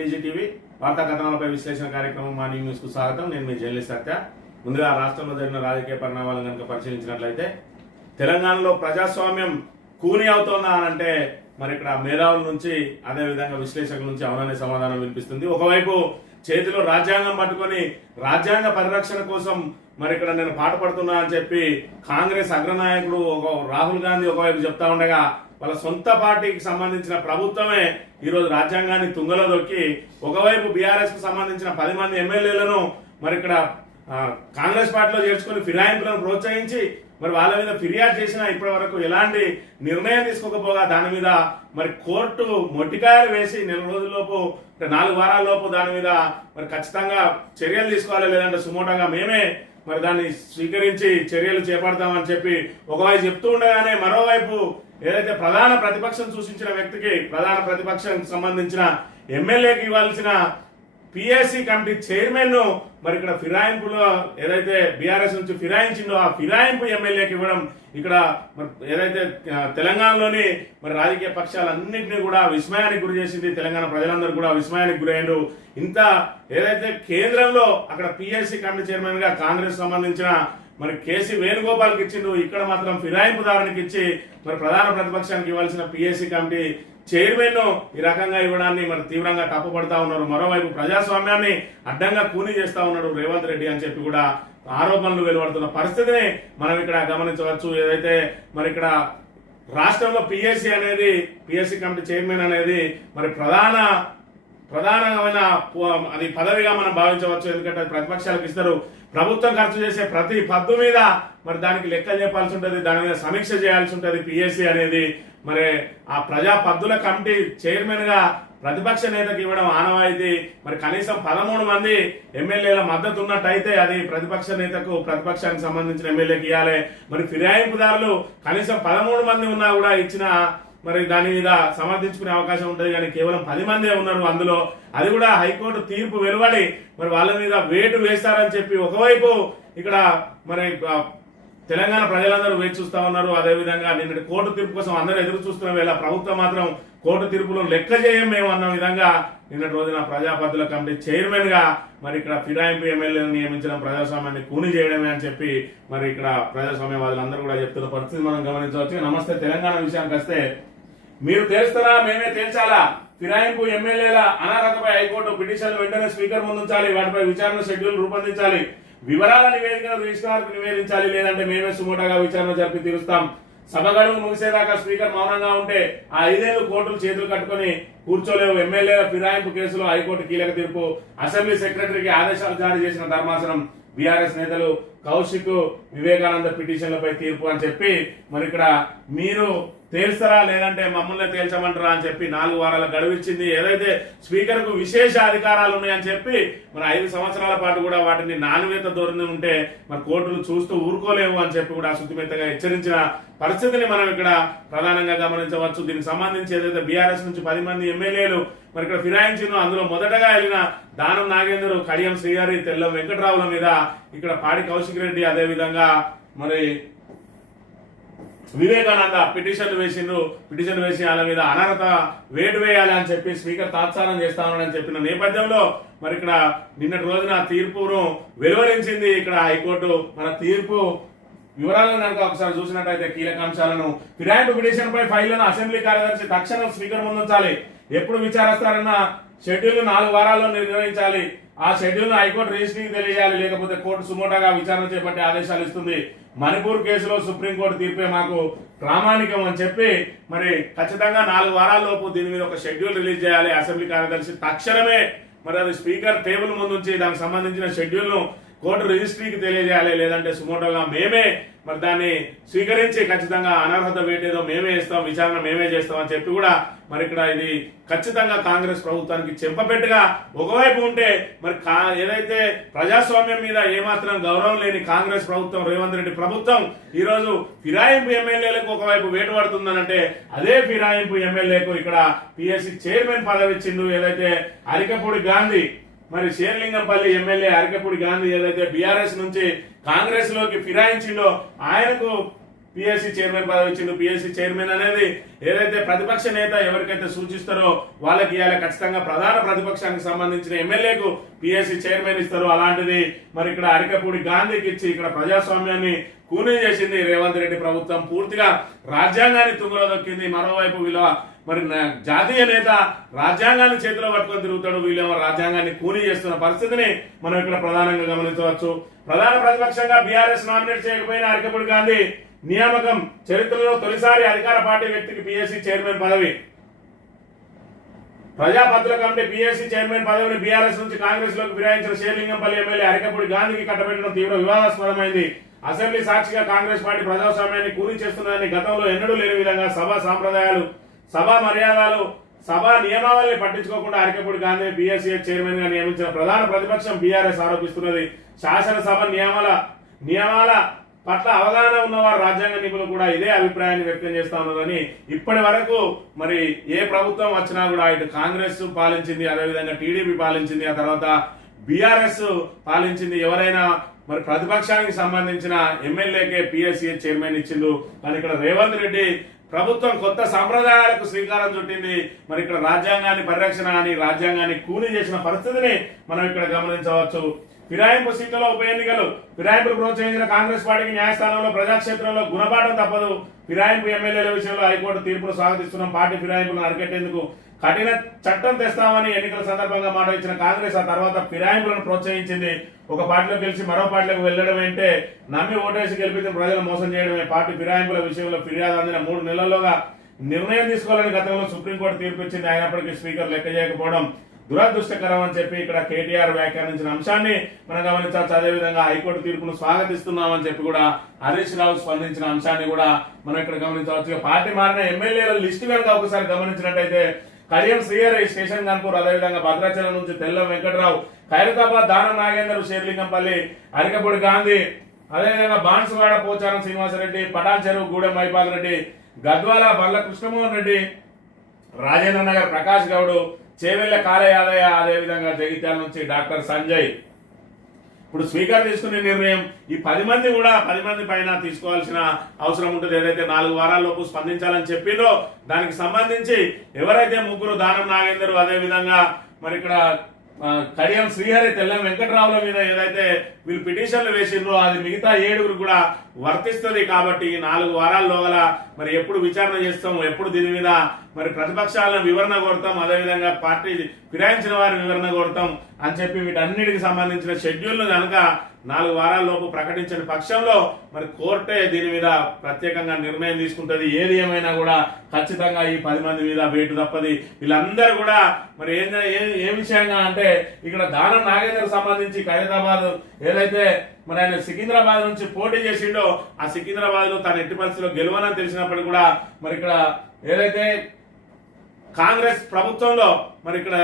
TGTV వార్తా కథనాలపై విశ్లేషణ కార్యక్రమం మార్నింగ్ న్యూస్ కు స్వాగతం. నేను మీ జర్నలిస్ట్ సత్య. ముందుగా రాష్ట్రంలో జరిగిన రాజకీయ పరిణామాలను కనుక పరిశీలించినట్లయితే తెలంగాణలో ప్రజాస్వామ్యం కూని అవుతోందా అంటే మరి ఇక్కడ మేధావుల నుంచి అదేవిధంగా విశ్లేషకుల నుంచి అవుననే సమాధానం వినిపిస్తుంది. ఒకవైపు చేతిలో రాజ్యాంగం పట్టుకొని రాజ్యాంగ పరిరక్షణ కోసం మరి ఇక్కడ నేను పాటు పడుతున్నా అని చెప్పి కాంగ్రెస్ అగ్రనాయకుడు రాహుల్ గాంధీ ఒకవైపు చెప్తా ఉండగా వాళ్ళ సొంత పార్టీకి సంబంధించిన ప్రభుత్వమే ఈరోజు రాజ్యాంగాన్ని తుంగలో దొక్కి ఒకవైపు బీఆర్ఎస్ కు సంబంధించిన 10 మంది ఎమ్మెల్యేలను మరి ఇక్కడ కాంగ్రెస్ పార్టీలో చేర్చుకుని ఫిరాయింపులను ప్రోత్సహించి మరి వాళ్ళ మీద ఫిర్యాదు చేసినా ఇప్పటి వరకు ఎలాంటి నిర్ణయం తీసుకోకపోగా దాని మీద మరి కోర్టు మొట్టికాయలు వేసి 4 రోజుల్లోపు 4 వారాల్లోపు దాని మీద మరి ఖచ్చితంగా చర్యలు తీసుకోవాలి, లేదంటే సుమోటంగా మేమే మరి దాన్ని స్వీకరించి చర్యలు చేపడతామని చెప్పి ఒకవైపు చెప్తూ ఉండగానే మరోవైపు ఏదైతే ప్రధాన ప్రతిపక్షం సూచించిన వ్యక్తికి ప్రధాన ప్రతిపక్షం సంబంధించిన ఎమ్మెల్యేకి ఇవ్వాల్సిన పిఎస్సి కమిటీ చైర్మన్ ను మరి ఇక్కడ ఫిరాయింపులో ఏదైతే బీఆర్ఎస్ నుంచి ఫిరాయించిందో ఆ ఫిరాయింపు ఎమ్మెల్యేకి ఇవ్వడం ఇక్కడ ఏదైతే తెలంగాణలోని మరి రాజకీయ పక్షాలన్నింటినీ కూడా విస్మయానికి గురి చేసింది. తెలంగాణ ప్రజలందరూ కూడా విస్మయానికి గురైండు. ఇంత ఏదైతే కేంద్రంలో అక్కడ పిఎస్సి కమిటీ చైర్మన్ గా కాంగ్రెస్ సంబంధించిన మరి కేసీ వేణుగోపాల్కి ఇచ్చిండు, ఇక్కడ మాత్రం ఫిరాయింపుదారునికి ఇచ్చి మరి ప్రధాన ప్రతిపక్షానికి ఇవ్వాల్సిన పిఎస్సి కమిటీ చైర్మన్ ను ఈ రకంగా ఇవ్వడాన్ని మరి తీవ్రంగా తప్పుపడతా ఉన్నారు. మరోవైపు ప్రజాస్వామ్యాన్ని అడ్డంగా కూని చేస్తా ఉన్నాడు రేవంత్ రెడ్డి అని చెప్పి కూడా ఆరోపణలు వెలువడుతున్న పరిస్థితిని మనం ఇక్కడ గమనించవచ్చు. ఏదైతే మరి ఇక్కడ రాష్ట్రంలో పిఎస్సి కమిటీ చైర్మన్ అనేది మరి ప్రధానమైన అది పదవిగా మనం భావించవచ్చు. ఎందుకంటే ప్రతిపక్షాలకు ఇస్తారు. ప్రభుత్వం ఖర్చు చేసే ప్రతి పద్దు మీద మరి దానికి లెక్కలు చెప్పాల్సి ఉంటుంది, దాని మీద సమీక్ష చేయాల్సి ఉంటుంది. పిఎస్సి అనేది మరి ఆ ప్రజా పద్దుల కమిటీ చైర్మన్ గా ప్రతిపక్ష నేతకు ఇవ్వడం ఆనవాయితీ. మరి కనీసం 13 మంది ఎమ్మెల్యేల మద్దతు ఉన్నట్టయితే అది ప్రతిపక్ష నేతకు ప్రతిపక్షానికి సంబంధించిన ఎమ్మెల్యేకి ఇవ్వాలి. మరి ఫిరాయింపుదారులు కనీసం 13 మంది ఉన్నా కూడా ఇచ్చిన మరి దాని మీద సమర్థించుకునే అవకాశం ఉంటుంది, కానీ కేవలం 10 మందే ఉన్నారు అందులో. అది కూడా హైకోర్టు తీర్పు వెలువడి మరి వాళ్ళ మీద వేటు వేస్తారని చెప్పి ఒకవైపు ఇక్కడ మరి తెలంగాణ ప్రజలందరూ వేచి చూస్తా ఉన్నారు. అదేవిధంగా నిన్నటి కోర్టు తీర్పు కోసం అందరూ ఎదురు చూస్తున్న వేళ ప్రభుత్వం మాత్రం కోర్టు తీర్పులో లెక్క చేయం మేము అన్న విధంగా నిన్నటి రోజున ప్రజాపద్దుల కమిటీ చైర్మన్ గా మరి ఇక్కడ ఫిరాయింపు ఎమ్మెల్యేలను నియమించడం ప్రజాస్వామ్యాన్ని కూని చేయడమే అని చెప్పి మరి ఇక్కడ ప్రజాస్వామ్యవాదులందరూ కూడా చెప్తున్న పరిస్థితి మనం గమనించవచ్చు. నమస్తే తెలంగాణ విషయానికి వస్తే, మీరు తేల్స్తారా మేమే తేల్చాలా? ఫిరాయింపు ఎమ్మెల్యేల అనర్హతపై హైకోర్టు పిటిషన్లు వెంటనే స్పీకర్ ముందుంచాలి, వాటిపై విచారణ షెడ్యూల్ రూపొందించాలి, వివరాల నివేదికను రిజిస్ట్రార్కు నివేదించాలి, లేదంటే మేమే సుమోటగా విచారణ జరిపి తీరుస్తాం. సభ గడువు ముగిసేదాకా స్పీకర్ మౌనంగా ఉంటే ఆ 5 ఏళ్లు కోర్టులు చేతులు కట్టుకుని కూర్చోలేవు. ఎమ్మెల్యేల ఫిరాయింపు కేసులో హైకోర్టు కీలక తీర్పు. అసెంబ్లీ సెక్రటరీకి ఆదేశాలు జారీ చేసిన ధర్మాసనం. బీఆర్ఎస్ నేతలు కౌశిక్ వివేకానంద పిటిషన్లపై తీర్పు అని చెప్పి మరి ఇక్కడ మీరు తేల్స్తారా లేదంటే మమ్మల్ని తేల్చమంటారా అని చెప్పి 4 వారాల గడువు ఇచ్చింది. ఏదైతే స్పీకర్ కు విశేష అధికారాలు ఉన్నాయని చెప్పి మరి 5 సంవత్సరాల పాటు కూడా వాటిని నాణ్యత ధోరణి ఉంటే మరి కోర్టులు చూస్తూ ఊరుకోలేవు అని చెప్పి కూడా శుద్ధిమెత్తగా హెచ్చరించిన పరిస్థితిని మనం ఇక్కడ ప్రధానంగా గమనించవచ్చు. దీనికి సంబంధించి ఏదైతే బీఆర్ఎస్ నుంచి 10 మంది ఎమ్మెల్యేలు మరి ఇక్కడ ఫిరాయించిన అందులో మొదటగా వెళ్ళిన దానం నాగేందర్, కడియం శ్రీహరి, తెల్లం వెంకట్రావుల మీద ఇక్కడ పాడి కౌశిక్ రెడ్డి అదేవిధంగా మరి వివేకానంద పిటిషన్ వేసి వాళ్ళ మీద అనర్హత వేటు వేయాలి అని చెప్పి స్పీకర్ తాత్సారం చేస్తామని చెప్పిన నేపథ్యంలో మరి ఇక్కడ నిన్నటి రోజున తీర్పును వెలువరించింది ఇక్కడ హైకోర్టు. మన తీర్పు వివరాలను కనుక ఒకసారి చూసినట్టయితే కీలక అంశాలను ఫిరాయింపు పిటిషన్ పై ఫైళ్లను అసెంబ్లీ కార్యదర్శి తక్షణం స్పీకర్ ముందుంచాలి. ఎప్పుడు విచారిస్తారన్న షెడ్యూల్ 4 వారాల్లో నిర్ణయించాలి. ఆ షెడ్యూల్ ను హైకోర్టు రిజిస్ట్రీకి తెలియజేయాలి, లేకపోతే కోర్టు సుమోటగా విచారణ చేపట్టే ఆదేశాలు ఇస్తుంది. మణిపూర్ కేసులో సుప్రీంకోర్టు తీర్పే మాకు ప్రామాణికం అని చెప్పి మరి ఖచ్చితంగా 4 వారాల్లోపు దీని మీద ఒక షెడ్యూల్ రిలీజ్ చేయాలి. అసెంబ్లీ కార్యదర్శి తక్షణమే మరి అది స్పీకర్ టేబుల్ ముందు ఉంచి దానికి సంబంధించిన షెడ్యూల్ ను కోర్టు రిజిస్ట్రీకి తెలియజేయాలి, లేదంటే సుమోటోగా మేమే మరి దాన్ని స్వీకరించి ఖచ్చితంగా అనర్హత వేటేదో మేమే ఇస్తాం, విచారణ మేమే చేస్తాం అని చెప్పి కూడా మరి ఇక్కడ ఇది ఖచ్చితంగా కాంగ్రెస్ ప్రభుత్వానికి చెంపపెట్టుగా ఒకవైపు ఉంటే మరి ఏదైతే ప్రజాస్వామ్యం మీద ఏమాత్రం గౌరవం లేని కాంగ్రెస్ ప్రభుత్వం రేవంత్ రెడ్డి ప్రభుత్వం ఈ రోజు ఫిరాయింపు ఎమ్మెల్యేలకు ఒకవైపు వేటు పడుతుందనంటే అదే ఫిరాయింపు ఎమ్మెల్యేకు ఇక్కడ పిఎస్సి చైర్మన్ పదవి ఇచ్చిండు. ఏదైతే అరికపూడి గాంధీ మరి శేర్లింగంపల్లి ఎమ్మెల్యే అరికపూడి గాంధీ ఏదైతే బీఆర్ఎస్ నుంచి కాంగ్రెస్ లోకి ఫిరాయించిండో ఆయనకు పిఎస్సి చైర్మన్ పదవి ఇచ్చిండు. పిఎస్సి చైర్మన్ అనేది ఏదైతే ప్రతిపక్ష నేత ఎవరికైతే సూచిస్తారో వాళ్ళకి ఇవాళ ఖచ్చితంగా ప్రధాన ప్రతిపక్షానికి సంబంధించిన ఎమ్మెల్యేకు పిఎస్సి చైర్మన్ ఇస్తారు. అలాంటిది మరి ఇక్కడ అరికపూడి గాంధీకి ఇచ్చి ఇక్కడ ప్రజాస్వామ్యాన్ని కూనీ చేసింది రేవంత్ రెడ్డి ప్రభుత్వం. పూర్తిగా రాజ్యాంగాన్ని తుంగలో దొక్కింది. మరోవైపు వీళ్ళ మరి జాతీయ నేత రాజ్యాంగాన్ని చేతిలో పట్టుకొని తిరుగుతాడు, వీళ్ళేమో రాజ్యాంగాన్ని కూనీ చేస్తున్న పరిస్థితిని మనం ఇక్కడ ప్రధానంగా గమనించవచ్చు. ప్రధాన ప్రతిపక్షంగా బీఆర్ఎస్ నామినేట్ చేయకపోయిన అరికపూడి గాంధీ నియామకం. చరిత్రలో తొలిసారి అధికార పార్టీ వ్యక్తికి పిఎస్సి చైర్మన్ పదవి. ప్రజాపత్రుల కమిటీ పిఎస్సి చైర్మన్ పదవిని బీఆర్ఎస్ నుంచి కాంగ్రెస్ లోకి ఫిరాయించిన షేర్లింగంపల్లి ఎమ్మెల్యే అరికపూడి గాంధీకి కట్టబెట్టడం తీవ్ర వివాదాస్పదమైంది. అసెంబ్లీ సాక్షిగా కాంగ్రెస్ పార్టీ ప్రజాస్వామ్యాన్ని కూలీ చేస్తున్నదని గతంలో ఎన్నడూ లేని విధంగా సభా సాంప్రదాయాలు, సభా మర్యాదలు, సభా నియమావళిని పట్టించుకోకుండా అరికపూడి గాంధీ బీఎస్సీ చైర్మన్ గా నియమించిన ప్రధాన ప్రతిపక్షం బీఆర్ఎస్ ఆరోపిస్తున్నది. శాసనసభ నియమాల పట్ల అవగాహన ఉన్నవారు రాజ్యాంగ నిపుణులు కూడా ఇదే అభిప్రాయాన్ని వ్యక్తం చేస్తా ఉన్నారని ఇప్పటి వరకు మరి ఏ ప్రభుత్వం వచ్చినా కూడా ఇటు కాంగ్రెస్ పాలించింది, అదేవిధంగా టీడీపీ పాలించింది, ఆ తర్వాత బీఆర్ఎస్ పాలించింది. ఎవరైనా మరి ప్రతిపక్షానికి సంబంధించిన ఎమ్మెల్యేకే పిఎస్సీ చైర్మన్ ఇచ్చిండు. కానీ ఇక్కడ రేవంత్ రెడ్డి ప్రభుత్వం కొత్త సంప్రదాయాలకు శ్రీకారం చుట్టింది. మరి ఇక్కడ రాజ్యాంగాన్ని పరిరక్షణ అని రాజ్యాంగాన్ని కూలీ చేసిన పరిస్థితిని మనం ఇక్కడ గమనించవచ్చు. ఫిరాయింపు సీట్లలో ఉప ఎన్నికలు. ఫిరాయింపులు ప్రోత్సహించిన కాంగ్రెస్ పార్టీకి న్యాయస్థానంలో ప్రజాక్షేత్రంలో గుణపాఠం తప్పదు. ఫిరాయింపు ఎమ్మెల్యేల విషయంలో హైకోర్టు తీర్పును స్వాగతిస్తున్నాం. పార్టీ ఫిరాయింపులను అరికట్టేందుకు కఠిన చట్టం తెస్తామని ఎన్నికల సందర్భంగా మాట ఇచ్చిన కాంగ్రెస్ ఆ తర్వాత ఫిరాయింపులను ప్రోత్సహించింది. ఒక పార్టీలో గెలిచి మరో పార్టీలోకి వెళ్లడం అంటే నమ్మి ఓటేసి గెలిపించిన ప్రజలు మోసం చేయడమే. పార్టీ ఫిరాయింపుల విషయంలో ఫిర్యాదు అందిన 3 నెలల్లోగా నిర్ణయం తీసుకోవాలని గతంలో సుప్రీంకోర్టు తీర్పు ఇచ్చింది. అయినప్పటికీ స్పీకర్ లెక్క చేయకపోవడం దురదృష్టకరం అని చెప్పి ఇక్కడ కేటీఆర్ వ్యాఖ్యానించిన అంశాన్ని మనం గమనించవచ్చు. అదేవిధంగా హైకోర్టు తీర్పును స్వాగతిస్తున్నామని చెప్పి కూడా హరీష్ రావు స్పందించిన అంశాన్ని కూడా మనం ఇక్కడ గమనించవచ్చు. పార్టీ మారిన ఎమ్మెల్యేల లిస్టు కనుక ఒకసారి గమనించినట్టయితే కడియం శ్రీహరి, స్టేషన్ గన్పూర్, అదేవిధంగా భద్రాచలం నుంచి తెల్లం వెంకటరావు, ఖైరతాబాద్ దానం నాగేందర్, షేర్లింగంపల్లి అరికపూడి గాంధీ, అదేవిధంగా బాన్సువాడ పోచారం శ్రీనివాసరెడ్డి, పటాన్ చెరువు గూడెం మైపాల్ రెడ్డి, గద్వాల బల్ల కృష్ణమోహన్ రెడ్డి, రాజేంద్ర నగర్ ప్రకాష్ గౌడ్, చేవెళ్ల కాళ యాదయ్య, అదేవిధంగా జగిత్యాల నుంచి డాక్టర్ సంజయ్. ఇప్పుడు స్పీకర్ తీసుకునే నిర్ణయం ఈ 10 మంది కూడా 10 మంది పైన తీసుకోవాల్సిన అవసరం ఉంటుంది. ఏదైతే 4 వారాల్లోపు స్పందించాలని చెప్పిందో దానికి సంబంధించి ఎవరైతే 3 దానం నాగేందర్, అదేవిధంగా మరి ఇక్కడ కడియం శ్రీహరి, తెల్లం వెంకటరావుల మీద ఏదైతే వీళ్ళు పిటిషన్లు వేసిండ్రో అది మిగతా 7 కూడా వర్తిస్తుంది. కాబట్టి 4 వారాల్లో గల మరి ఎప్పుడు విచారణ చేస్తాం, ఎప్పుడు దీని మీద మరి ప్రతిపక్షాలను వివరణ కోరుతాం, అదేవిధంగా పార్టీ ఫిరాయించిన వారిని వివరణ కోరుతాం అని చెప్పి వీటన్నిటికి సంబంధించిన షెడ్యూల్ను కనుక 4 వారాల్లోపు ప్రకటించిన పక్షంలో మరి కోర్టే దీని మీద ప్రత్యేకంగా నిర్ణయం తీసుకుంటుంది. ఏది ఏమైనా కూడా ఖచ్చితంగా ఈ 10 మంది మీద వేటు తప్పది. వీళ్ళందరూ కూడా మరి ఏ విషయంగా అంటే ఇక్కడ దానం నాగేందర్ సంబంధించి ఖైరతాబాద్ ఏదైతే మరి ఆయన సికింద్రాబాద్ నుంచి పోటీ చేసిండో ఆ సికింద్రాబాద్ లో తన ఎట్టి పరిస్థితిలో గెలవనని తెలిసినప్పుడు కూడా మరి ఇక్కడ ఏదైతే కాంగ్రెస్ ప్రభుత్వంలో మరి ఇక్కడ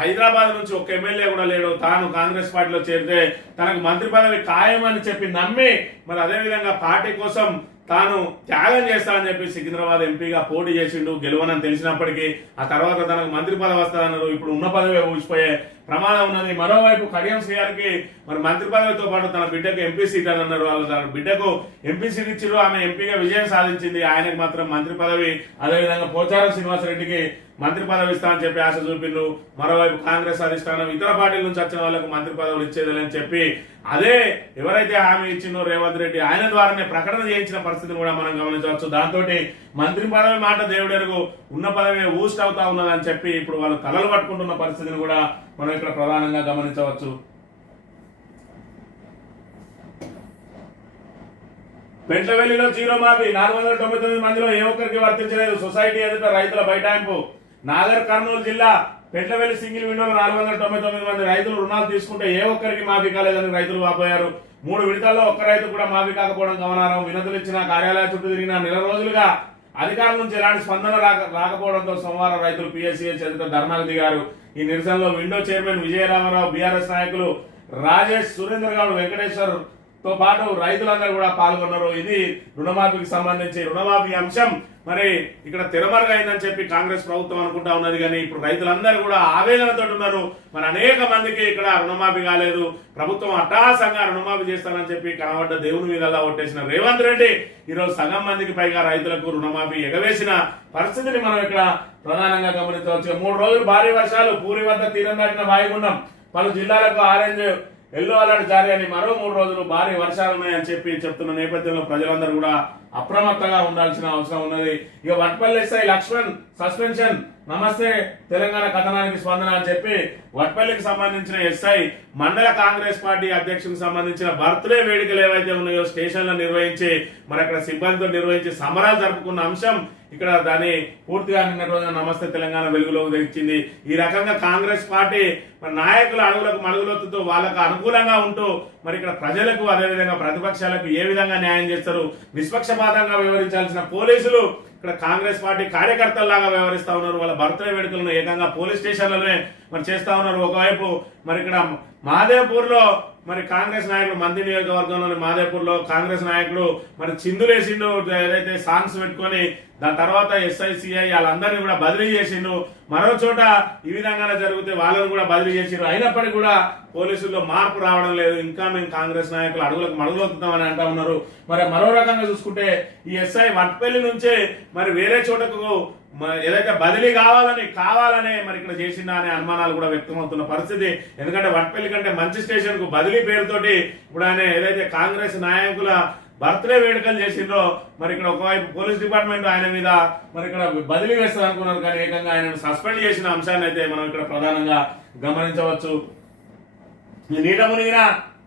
హైదరాబాద్ నుంచి ఒక ఎమ్మెల్యే కూడా లేడు. తాను కాంగ్రెస్ పార్టీలో చేరితే తనకు మంత్రి పదవి ఖాయమని చెప్పి నమ్మి మరి అదేవిధంగా పార్టీ కోసం తాను త్యాగం చేస్తానని చెప్పి సికింద్రాబాద్ ఎంపీగా పోటీ చేసిండు. గెలవనని తెలిసినప్పటికీ ఆ తర్వాత తనకు మంత్రి పదవి వస్తానన్నారు. ఇప్పుడు ఉన్న పదవి ఊసిపోయే ప్రమాదం ఉన్నది. మరోవైపు కడియం శ్రీహరికి మరి మంత్రి పదవితో పాటు తన బిడ్డకు ఎంపీ సీట్ అని అన్నారు. వాళ్ళు తన బిడ్డకు ఎంపీ సీట్ ఇచ్చారు. ఆమె ఎంపీగా విజయం సాధించింది. ఆయనకు మాత్రం మంత్రి పదవి, అదేవిధంగా పోచారం శ్రీనివాసరెడ్డికి మంత్రి పదవి ఇస్తామని చెప్పి ఆశ చూపిండ్రు. మరోవైపు కాంగ్రెస్ అధిష్టానం ఇతర పార్టీల నుంచి వచ్చిన వాళ్ళకు మంత్రి పదవులు ఇచ్చేదని చెప్పి అదే ఎవరైతే హామీ ఇచ్చిందో రేవంత్ రెడ్డి ఆయన ద్వారానే ప్రకటన చేయించిన పరిస్థితిని కూడా మనం గమనించవచ్చు. దాంతో మంత్రి పదవి మాట దేవుడెరుగు, ఉన్న పదవి ఊస్ట్ అవుతా ఉన్నదని చెప్పి ఇప్పుడు వాళ్ళు కలలు పట్టుకుంటున్న పరిస్థితిని కూడా మనం ఇక్కడ ప్రధానంగా గమనించవచ్చు. పెంట్లవెల్లిలో జీరో మాఫీ 499 మందిలో ఏ ఒక్కరికి వర్తించలేదు. సొసైటీ ఎదుట రైతుల బైఠాయింపు. నాగర్ కర్నూలు జిల్లా పెంట్లవెల్లి సింగిల్ విండోలో 499 మంది రైతులు రుణాలు తీసుకుంటే ఏ ఒక్కరికి మాఫీ కాలేదని రైతులు వాపోయారు. 3 విడతల్లో ఒక్క రైతు కూడా మాఫీ కాకపోవడం గమనార్హం. వినతులు ఇచ్చిన కార్యాలయ చుట్టూ తిరిగిన నెల రోజులుగా అధికారుల నుంచి ఎలాంటి స్పందన రాకపోవడంతో సోమవారం రైతులు పిఎస్సీఎస్ ఎదుట ధర్నాకు దిగారు. ఈ నిరసనలో విండో చైర్మన్ విజయరామారావు, బీఆర్ఎస్ నాయకులు రాజేష్, సురేందర్ గౌడ్, వెంకటేశ్వర్ తో పాటు రైతులందరూ కూడా పాల్గొన్నారు. ఇది రుణమాఫీకి సంబంధించి రుణమాఫీ అంశం మరి ఇక్కడ తెరమరుగైందని చెప్పి కాంగ్రెస్ ప్రభుత్వం అనుకుంటా ఉన్నది. కానీ ఇప్పుడు రైతులందరూ కూడా ఆవేదనతో ఉన్నారు. మరి అనేక మందికి ఇక్కడ రుణమాఫీ కాలేదు, ప్రభుత్వం అట్టాసంగా రుణమాఫీ చేస్తానని చెప్పి కనబడ్డ దేవుని మీద ఒట్టేసిన రేవంత్ రెడ్డి ఈరోజు సగం మందికి పైగా రైతులకు రుణమాఫీ ఎగవేసిన పరిస్థితిని మనం ఇక్కడ ప్రధానంగా గమనించవచ్చు. 3 రోజులు భారీ వర్షాలు, పూరి వద్ద తీరం దాటిన వాయుగుండం, పలు జిల్లాలకు ఆరెంజ్ ఎల్లో అలర్ట్ జారీ అని మరో 3 రోజులు భారీ వర్షాలు ఉన్నాయని చెప్పి చెప్తున్న నేపథ్యంలో ప్రజలందరూ కూడా అప్రమత్తంగా ఉండాల్సిన అవసరం ఉన్నది. ఇక వట్పల్లి ఎస్ఐ లక్ష్మణ్ సస్పెన్షన్, నమస్తే తెలంగాణ కథనానికి స్పందన అని చెప్పి వట్పల్లికి సంబంధించిన ఎస్ఐ మండల కాంగ్రెస్ పార్టీ అధ్యక్షునికి సంబంధించిన బర్త్డే వేడుకలు ఏవైతే ఉన్నాయో స్టేషన్లో నిర్వహించి మరి అక్కడ సిబ్బందితో నిర్వహించి సంబరాలు జరుపుకున్న అంశం ఇక్కడ దాన్ని పూర్తిగా నిన్న రోజున నమస్తే తెలంగాణ వెలుగులోకి తెచ్చింది. ఈ రకంగా కాంగ్రెస్ పార్టీ మరి నాయకుల అడుగులకు మడుగులొత్తుతూ వాళ్ళకు అనుకూలంగా ఉంటూ మరి ఇక్కడ ప్రజలకు అదేవిధంగా ప్రతిపక్షాలకు ఏ విధంగా న్యాయం చేస్తారు, నిష్పక్షపాతంగా వ్యవహరించాల్సిన పోలీసులు ఇక్కడ కాంగ్రెస్ పార్టీ కార్యకర్తల్లాగా వ్యవహరిస్తా ఉన్నారు. వాళ్ళ బర్త్డే వేడుకలను ఏకంగా పోలీస్ స్టేషన్లనే మరి చేస్తా ఉన్నారు. ఒకవైపు మరి ఇక్కడ మహదేవ్పూర్ లో మరి కాంగ్రెస్ నాయకుడు మంత్రి నియోజకవర్గంలోని మహదేవ్పూర్ లో కాంగ్రెస్ నాయకుడు మరి చిందులేసిండు, ఏదైతే సాంగ్స్ పెట్టుకొని దాని తర్వాత ఎస్ఐసిఐ వాళ్ళందరినీ కూడా బదిలీ చేసిండు. మరో చోట ఈ విధంగానే జరిగితే వాళ్ళని కూడా బదిలీ చేసిండ్రు. అయినప్పటికీ కూడా పోలీసుల్లో మార్పు రావడం లేదు. ఇంకా మేము కాంగ్రెస్ నాయకులు అడుగులకు మడుగులవుతున్నామని అంటా ఉన్నారు. మరి మరో రకంగా చూసుకుంటే ఈ ఎస్ఐ వట్పల్లి నుంచే మరి వేరే చోటకు ఏదైతే బదిలీ కావాలనే మరి ఇక్కడ చేసిందా అనే అనుమానాలు కూడా వ్యక్తమవుతున్న పరిస్థితి. ఎందుకంటే వట్పల్లి కంటే మంచి స్టేషన్ కు బదిలీ పేరుతోటి ఇప్పుడు ఆయన ఏదైతే కాంగ్రెస్ నాయకుల బర్త్డే వేడుకలు చేసిండ్రో మరి ఇక్కడ ఒకవైపు పోలీస్ డిపార్ట్మెంట్ ఆయన మీద మరి ఇక్కడ బదిలీ వేస్తారు అనుకున్నారు. కానీ ఏకంగా ఆయనను సస్పెండ్ చేసిన అంశాన్ని అయితే మనం ఇక్కడ ప్రధానంగా గమనించవచ్చు. నీట మునిగిన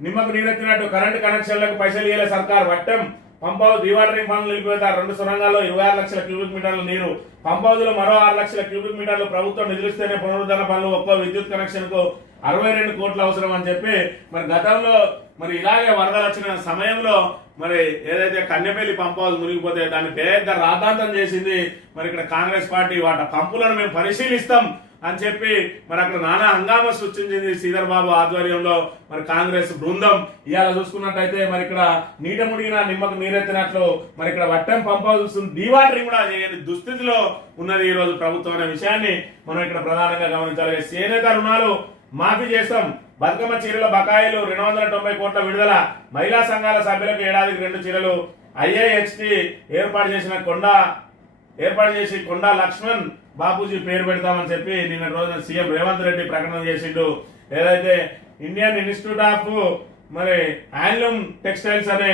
నిమ్మకు నీరెత్తినట్టు కరెంటు కనెక్షన్లకు పైసలు ఇయ్యలే సర్కార్, వట్టం పంప్ హౌస్ డీవాటరింగ్ పనులు నిలిపివేతారు. 2 సొరంగాల్లో 26 లక్షల క్యూబిక్ మీటర్ల నీరు, పంప్ హౌస్ లో మరో 6 లక్షల క్యూబిక్ మీటర్లు ప్రభుత్వం నిధులిస్తేనే పునరుద్ధరణ పనులు, ఒక్కో విద్యుత్ కనెక్షన్ కు 62 కోట్లు అవసరం అని చెప్పి మరి గతంలో మరి ఇలాగే వరదలు వచ్చిన సమయంలో మరి ఏదైతే కన్నెపల్లి పంప్ హౌస్ మునిగిపోతే దాన్ని పెద్ద రాద్ధాంతం చేసింది. మరి ఇక్కడ కాంగ్రెస్ పార్టీ వాటి పంపులను మేము పరిశీలిస్తాం అని చెప్పి మరి అక్కడ నానా హంగామా సృష్టించింది శ్రీధర్ బాబు ఆధ్వర్యంలో మరి కాంగ్రెస్ బృందం. ఇవాళ చూసుకున్నట్టయితే మరి ఇక్కడ నీట మునిగిన నిమ్మకు నీరెత్తినట్లు మరి ఇక్కడ వట్టం పంప్ హౌస్ డీవాటరింగ్ కూడా చేయని దుస్థితిలో ఉన్నది ఈ రోజు ప్రభుత్వం అనే విషయాన్ని మనం ఇక్కడ ప్రధానంగా గమనించాలి. చేనేత రుణాలు మాఫీ చేస్తాం, బతుకమ్మ చీరల బకాయిలు 290 కోట్ల విడుదల, మహిళా సంఘాల సభ్యులకు ఏడాదికి 2 చీరలు, ఐఐహెచ్టి ఏర్పాటు చేసి కొండా లక్ష్మణ్ బాపూజీ పేరు పెడతామని చెప్పి నిన్న రోజున సీఎం రేవంత్ రెడ్డి ప్రకటన చేసిండు. ఏదైతే ఇండియన్ ఇన్స్టిట్యూట్ ఆఫ్ మరి హ్యాండ్లూమ్ టెక్స్టైల్స్ అనే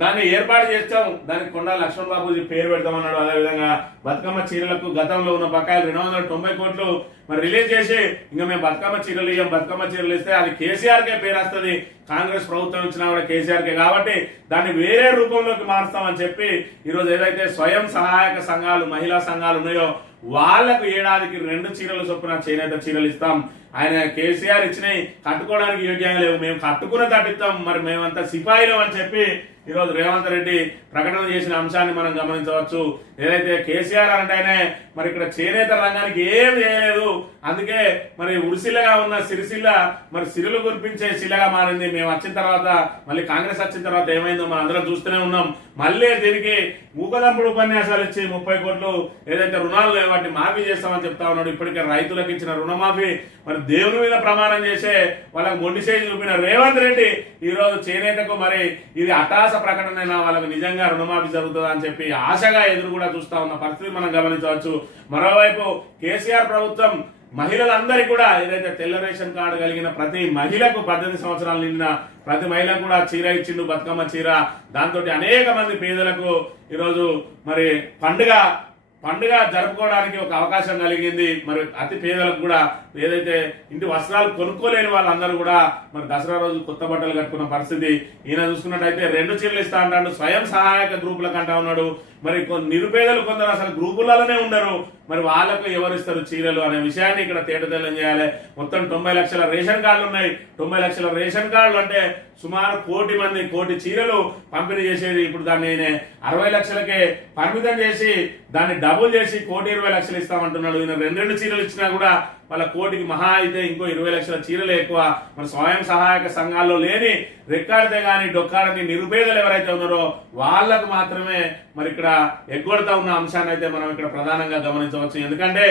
దాన్ని ఏర్పాటు చేస్తాం, దానికి కొండా లక్ష్మణ్ బాబూజీ పేరు పెడతామన్నాడు. అదేవిధంగా బతుకమ్మ చీరలకు గతంలో ఉన్న బకాయిలు 290 కోట్లు మరి రిలీజ్ చేసి ఇంకా మేము బతుకమ్మ చీరలు ఇయ్యం, బతుకమ్మ చీరలు ఇస్తే అది కేసీఆర్ కే పేరు వస్తుంది, కాంగ్రెస్ ప్రభుత్వం ఇచ్చినా కూడా కేసీఆర్ కే, కాబట్టి దాన్ని వేరే రూపంలోకి మారుస్తామని చెప్పి ఈరోజు ఏదైతే స్వయం సహాయక సంఘాలు మహిళా సంఘాలు ఉన్నాయో వాళ్లకు ఏడాదికి 2 చీరలు చొప్పున చేనేత చీరలు ఇస్తాం. ఆయన కేసీఆర్ ఇచ్చినాయి కట్టుకోవడానికి యోగ్యంగా లేవు, మేము కట్టుకున్న తట్టిస్తాం, మరి మేమంతా సిపాయిలం అని చెప్పి ఈరోజు రేవంత్ రెడ్డి ప్రకటన చేసిన అంశాన్ని మనం గమనించవచ్చు. ఏదైతే కేసీఆర్ అంటేనే మరి ఇక్కడ చేనేత రంగానికి ఏం చేయలేదు, అందుకే మరి ఉరిసిల్లగా ఉన్న సిరిసిల్ల మరి సిరులు కురిపించే శిలగా మారింది. మేము వచ్చిన తర్వాత మళ్ళీ కాంగ్రెస్ వచ్చిన తర్వాత ఏమైందో మనం అందరం చూస్తూనే ఉన్నాం. మళ్ళీ దీనికి ఊకదంపుడు ఉపన్యాసాలు ఇచ్చి 30 కోట్లు ఏదైతే రుణాలు వాటిని మాఫీ చేస్తామని చెప్తా ఉన్నాడు. ఇప్పటికే రైతులకు ఇచ్చిన రుణమాఫీ మరి దేవుని మీద ప్రమాణం చేసే వాళ్ళకు మొండి చేసి చూపిన రేవంత్ రెడ్డి ఈ రోజు చేనేతకు మరి ఇది అటాస ప్రకటన, వాళ్ళకు నిజంగా రుణమాఫీ జరుగుతుందా అని చెప్పి ఆశగా ఎదురు కూడా చూస్తా ఉన్న పరిస్థితి మనం గమనించవచ్చు. మరోవైపు కేసీఆర్ ప్రభుత్వం మహిళలందరికీ కూడా ఏదైతే తెల్ల రేషన్ కార్డు కలిగిన ప్రతి మహిళకు 18 సంవత్సరాలు నిండిన ప్రతి మహిళకు కూడా చీర ఇచ్చిండు, బతుకమ్మ చీర. దాంతో అనేక మంది పేదలకు ఈరోజు మరి పండుగ జరుపుకోవడానికి ఒక అవకాశం కలిగింది. మరి అతి పేదలకు కూడా ఏదైతే ఇంటి వస్త్రాలు కొనుక్కోలేని వాళ్ళందరూ కూడా మరి దసరా రోజు కొత్త బట్టలు కట్టుకున్న పరిస్థితి. ఈయన చూసుకున్నట్టయితే 2 చీరలు ఇస్తా అంటాడు, స్వయం సహాయక గ్రూపులకు అంటా ఉన్నాడు. మరి నిరుపేదలు కొందరు అసలు గ్రూపులలోనే ఉండరు, మరి వాళ్ళకు ఎవరిస్తారు చీరలు అనే విషయాన్ని ఇక్కడ తేటతెల్లం చేయాలి. మొత్తం 90 లక్షల రేషన్ కార్డులు ఉన్నాయి. 90 లక్షల రేషన్ కార్డులు అంటే సుమారు 1 కోటి మంది 1 కోటి చీరలు పంపిణీ చేసేది. ఇప్పుడు దాన్ని 60 లక్షలకే పరిమితం చేసి దాన్ని డబుల్ చేసి 1,20,00,000 ఇస్తామంటున్నాడు. ఈయన 2 చీరలు ఇచ్చినా కూడా వాళ్ళ కోటికి మహా అయితే ఇంకో 20 లక్షల చీరలు ఎక్కువ. మరి స్వయం సహాయక సంఘాల్లో లేని రెక్కాడితే గాని డొక్కాడని నిరుపేదలు ఎవరైతే ఉన్నారో వాళ్ళకు మాత్రమే మరి ఇక్కడ ఎగ్గొడతా ఉన్న అంశాన్ని అయితే మనం ఇక్కడ ప్రధానంగా గమనించవచ్చు. ఎందుకంటే